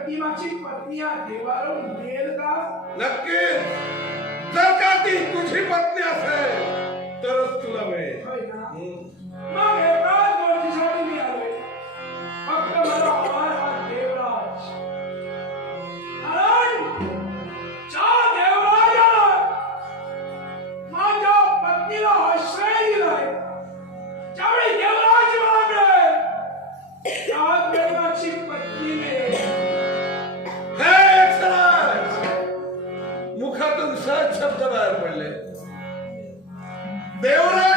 प्रतिमाची पत्नी मेल का। नक्के जर का तीन कुछ ही पत्नी से। तरस तुला मिळेल मग एकाच गोष्टीसाठी मी आलोय फक्त मला आवाज़ हा देवराज। कारण ज्या देवराजाला माझ्या पत्नीला शब्द बाहेर पडले. देवरा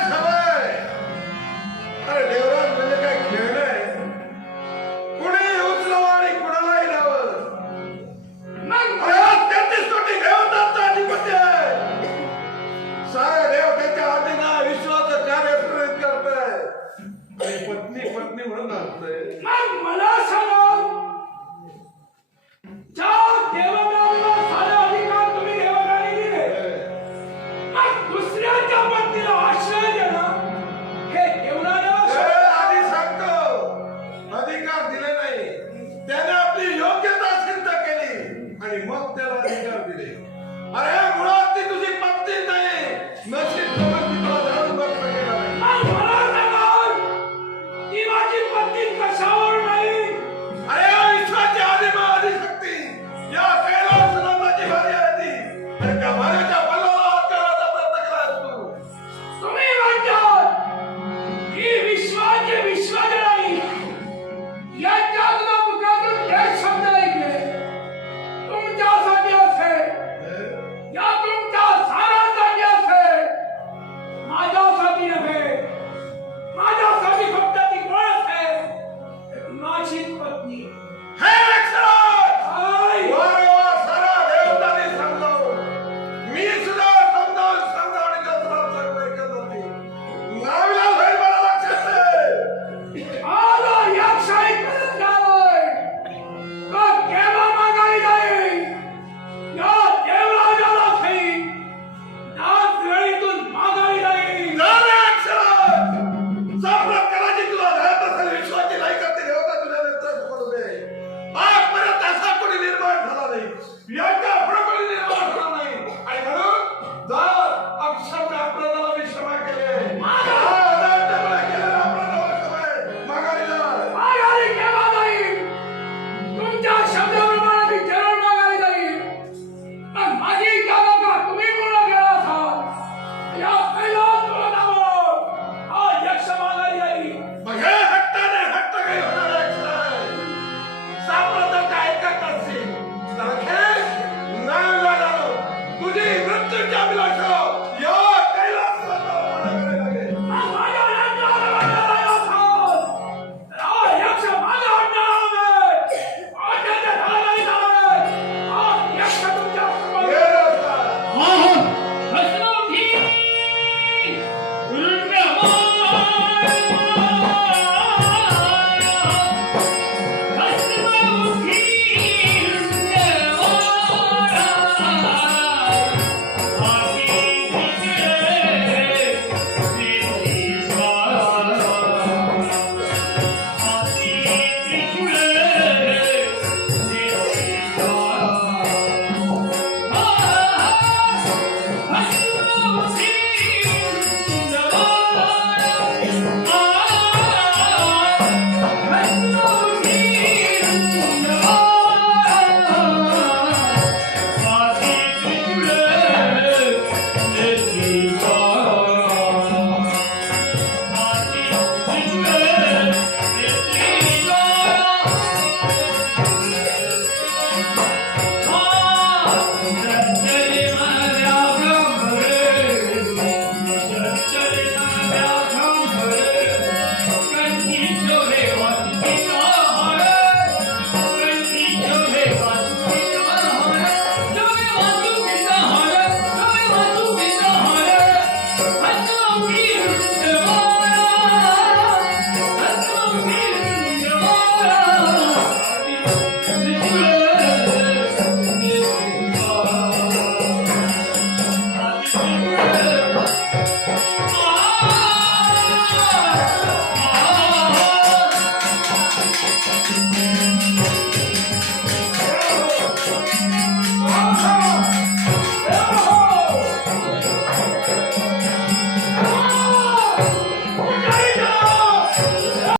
E aí,